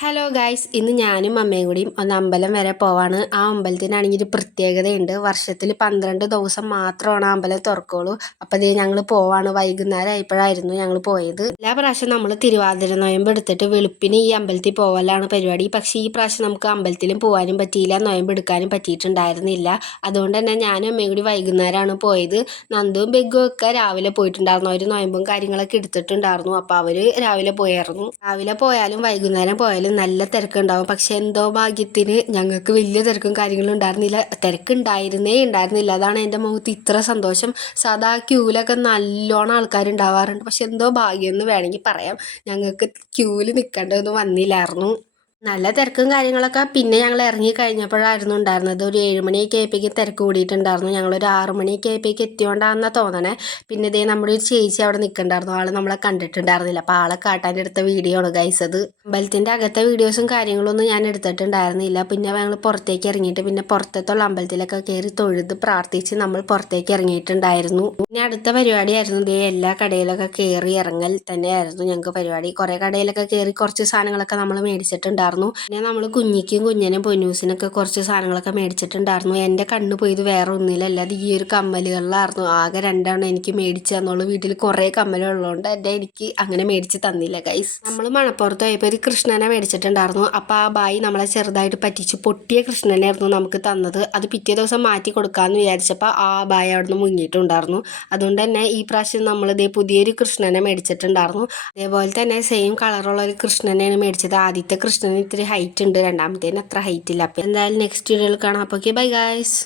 Hello guys, ഇന്ന് ഞാനും അമ്മയും കൂടിയും ഒന്ന് അമ്പലം വരെ പോവാണ്. ആ അമ്പലത്തിനാണെങ്കിൽ ഒരു പ്രത്യേകതയുണ്ട്. വർഷത്തിൽ 12 ദിവസം മാത്രമാണ് ആ അമ്പലം തുറക്കുള്ളൂ. അപ്പോൾ ഇത് ഞങ്ങൾ പോവാണ്. വൈകുന്നേരം ആയപ്പോഴായിരുന്നു ഞങ്ങൾ പോയത്. എല്ലാ പ്രാവശ്യം നമ്മൾ തിരുവാതിര നൊയമ്പ് എടുത്തിട്ട് വെളുപ്പിന് ഈ അമ്പലത്തിൽ പോവലാണ് പരിപാടി. പക്ഷേ ഈ പ്രാവശ്യം നമുക്ക് അമ്പലത്തിലും പോകാനും പറ്റിയില്ല, നൊയമ്പ് എടുക്കാനും പറ്റിയിട്ടുണ്ടായിരുന്നില്ല. അതുകൊണ്ട് തന്നെ ഞാനും അമ്മയും കൂടി വൈകുന്നേരമാണ് പോയത്. നന്ദുവും ബെഗും ഒക്കെ രാവിലെ പോയിട്ടുണ്ടായിരുന്നു. അവർ നൊയമ്പും കാര്യങ്ങളൊക്കെ എടുത്തിട്ടുണ്ടായിരുന്നു. അപ്പോൾ അവർ രാവിലെ പോയായിരുന്നു. രാവിലെ പോയാലും വൈകുന്നേരം പോയാലും നല്ല തിരക്കുണ്ടാവും. പക്ഷെ എന്തോ ഭാഗ്യത്തിന് ഞങ്ങൾക്ക് വലിയ തിരക്കും കാര്യങ്ങളും ഉണ്ടായിരുന്നില്ല. ഉണ്ടായിരുന്നില്ല. അതാണ് എൻ്റെ മുഖത്ത് ഇത്ര സന്തോഷം. സാധാ ക്യൂവിലൊക്കെ നല്ലോണം ആൾക്കാരുണ്ടാവാറുണ്ട്. പക്ഷെ എന്തോ ഭാഗ്യം എന്ന് വേണമെങ്കിൽ പറയാം, ഞങ്ങൾക്ക് ക്യൂവിൽ നിൽക്കേണ്ടതൊന്നും വന്നില്ലായിരുന്നു. നല്ല തിരക്കും കാര്യങ്ങളൊക്കെ പിന്നെ ഞങ്ങൾ ഇറങ്ങി കഴിഞ്ഞപ്പോഴായിരുന്നു ഉണ്ടായിരുന്നത്. ഒരു 7 മണിയൊക്കെ ആയപ്പോഴേക്കും തിരക്ക് കൂടിയിട്ടുണ്ടായിരുന്നു. ഞങ്ങളൊരു 6 മണിയൊക്കെ ആയപ്പോഴേക്കും എത്തിയോണ്ടാണെന്നാണ് തോന്നണേ. പിന്നെ ഇതേ നമ്മുടെ ഒരു ചേച്ചി അവിടെ നിൽക്കണ്ടായിരുന്നു. ആൾ നമ്മളെ കണ്ടിട്ടുണ്ടായിരുന്നില്ല. അപ്പോൾ ആളെ കാട്ടാൻ എടുത്ത വീഡിയോ ആണ് ഗൈസ് അത്. അമ്പലത്തിൻ്റെ അകത്തെ വീഡിയോസും കാര്യങ്ങളൊന്നും ഞാൻ എടുത്തിട്ടുണ്ടായിരുന്നില്ല. പിന്നെ ഞങ്ങൾ പുറത്തേക്ക് ഇറങ്ങിയിട്ട് പിന്നെ പുറത്തുള്ള അമ്പലത്തിലൊക്കെ കയറി തൊഴുത് പ്രാർത്ഥിച്ച് നമ്മൾ പുറത്തേക്ക് ഇറങ്ങിയിട്ടുണ്ടായിരുന്നു. പിന്നെ അടുത്ത പരിപാടിയായിരുന്നു ഇതേ എല്ലാ കടയിലൊക്കെ കയറി ഇറങ്ങൽ തന്നെയായിരുന്നു ഞങ്ങൾക്ക് പരിപാടി. കുറേ കടയിലൊക്കെ കയറി കുറച്ച് സാധനങ്ങളൊക്കെ നമ്മൾ മേടിച്ചിട്ടുണ്ടായിരുന്നു. പിന്നെ നമ്മൾ കുഞ്ഞിക്കും കുഞ്ഞിനും പൊന്നൂസിനൊക്കെ കുറച്ച് സാധനങ്ങളൊക്കെ മേടിച്ചിട്ടുണ്ടായിരുന്നു. എൻ്റെ കണ്ണ് പോയത് വേറെ ഒന്നിലല്ല, അത് ഈ ഒരു കമ്മലുകളിലായിരുന്നു. ആകെ 2 എനിക്ക് മേടിച്ചു തന്നുള്ളൂ. വീട്ടിൽ കുറേ കമ്മലുള്ളതുകൊണ്ട് എനിക്ക് അങ്ങനെ മേടിച്ച് തന്നില്ല ഗൈസ്. നമ്മൾ മണപ്പുറത്ത് പോയപ്പോൾ ഒരു കൃഷ്ണനെ മേടിച്ചിട്ടുണ്ടായിരുന്നു. അപ്പോൾ ആ ബായി നമ്മളെ ചെറുതായിട്ട് പറ്റിച്ച് പൊട്ടിയ കൃഷ്ണനായിരുന്നു നമുക്ക് തന്നത്. അത് പിറ്റേ ദിവസം മാറ്റി കൊടുക്കാമെന്ന് വിചാരിച്ചപ്പോൾ ആ ബായി അവിടെ നിന്ന് മുങ്ങിയിട്ടുണ്ടായിരുന്നു. അതുകൊണ്ട് തന്നെ ഈ പ്രാവശ്യം നമ്മളിതേ പുതിയൊരു കൃഷ്ണനെ മേടിച്ചിട്ടുണ്ടായിരുന്നു. അതേപോലെ തന്നെ സെയിം കളറുള്ള ഒരു കൃഷ്ണനെയാണ് മേടിച്ചത്. ആദ്യത്തെ കൃഷ്ണന് ഇത്തിരി ഹൈറ്റ് ഉണ്ട്, രണ്ടാമത്തേന് അത്ര ഹൈറ്റ് ഇല്ല. അപ്പോൾ എന്തായാലും നെക്സ്റ്റ് വീഡിയോയിൽ കാണാം. അപ്പോൾ ഓക്കെ, ബൈ ഗൈസ്.